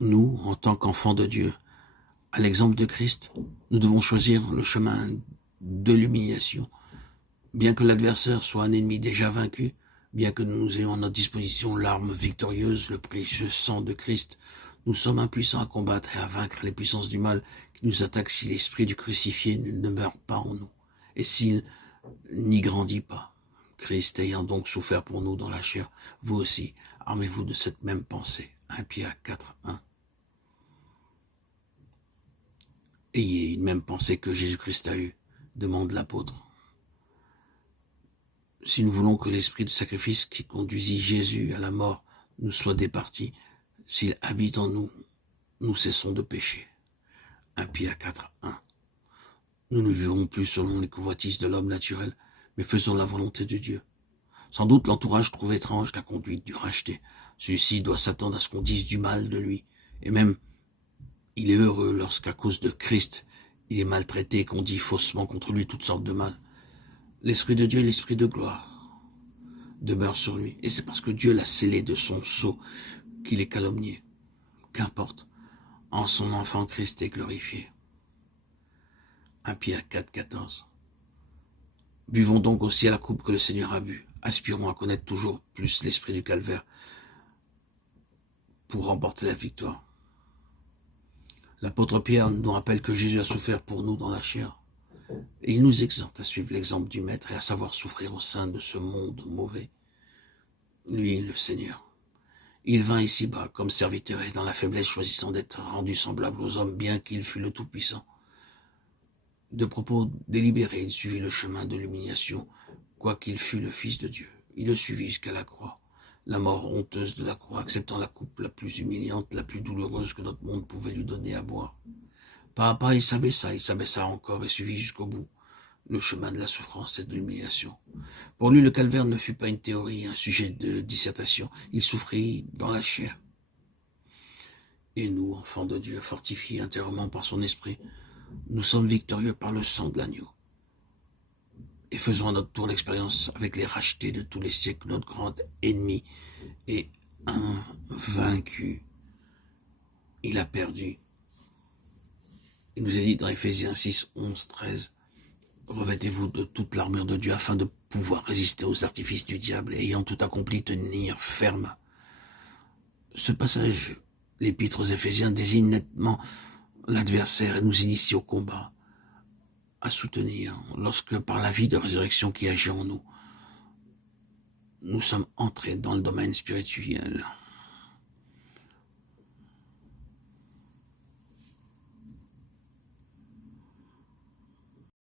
Nous, en tant qu'enfants de Dieu, à l'exemple de Christ, nous devons choisir le chemin de l'humiliation. Bien que l'adversaire soit un ennemi déjà vaincu, bien que nous ayons à notre disposition l'arme victorieuse, le précieux sang de Christ, nous sommes impuissants à combattre et à vaincre les puissances du mal qui nous attaquent si l'esprit du crucifié ne demeure pas en nous et s'il n'y grandit pas. Christ ayant donc souffert pour nous dans la chair, vous aussi, armez-vous de cette même pensée. 1 Pierre 4, 1. Ayez une même pensée que Jésus-Christ a eue, demande l'apôtre. Si nous voulons que l'esprit de sacrifice qui conduisit Jésus à la mort nous soit départi, s'il habite en nous, nous cessons de pécher. 1 Pierre 4, 1. Nous ne vivons plus selon les convoitises de l'homme naturel, mais faisons la volonté de Dieu. Sans doute l'entourage trouve étrange la conduite du racheté. Celui-ci doit s'attendre à ce qu'on dise du mal de lui. Et même, il est heureux lorsqu'à cause de Christ, il est maltraité et qu'on dit faussement contre lui toutes sortes de mal. L'Esprit de Dieu est l'Esprit de gloire demeure sur lui. Et c'est parce que Dieu l'a scellé de son sceau qu'il est calomnié. Qu'importe, en son enfant Christ est glorifié. 1 Pierre 4, 14. Buvons donc aussi à la coupe que le Seigneur a bu. Aspirons à connaître toujours plus l'esprit du calvaire pour remporter la victoire. L'apôtre Pierre nous rappelle que Jésus a souffert pour nous dans la chair. Et il nous exhorte à suivre l'exemple du Maître et à savoir souffrir au sein de ce monde mauvais. Lui, le Seigneur. Il vint ici-bas comme serviteur et dans la faiblesse choisissant d'être rendu semblable aux hommes, bien qu'il fût le Tout-Puissant. De propos délibérés, il suivit le chemin de l'humiliation, quoiqu'il fût le Fils de Dieu. Il le suivit jusqu'à la croix, la mort honteuse de la croix, acceptant la coupe la plus humiliante, la plus douloureuse que notre monde pouvait lui donner à boire. Pas à pas, il s'abaissa encore et suivit jusqu'au bout le chemin de la souffrance et de l'humiliation. Pour lui, le calvaire ne fut pas une théorie, un sujet de dissertation. Il souffrit dans la chair. Et nous, enfants de Dieu, fortifiés intérieurement par son esprit, nous sommes victorieux par le sang de l'agneau. Et faisons à notre tour l'expérience avec les rachetés de tous les siècles, notre grand ennemi est invaincu. Il a perdu. Il nous est dit dans Éphésiens 6, 11, 13, revêtez-vous de toute l'armure de Dieu afin de pouvoir résister aux artifices du diable et ayant tout accompli, tenir ferme. Ce passage, l'épître aux Éphésiens, désigne nettement l'adversaire et nous initie au combat, à soutenir, lorsque par la vie de résurrection qui agit en nous, nous sommes entrés dans le domaine spirituel.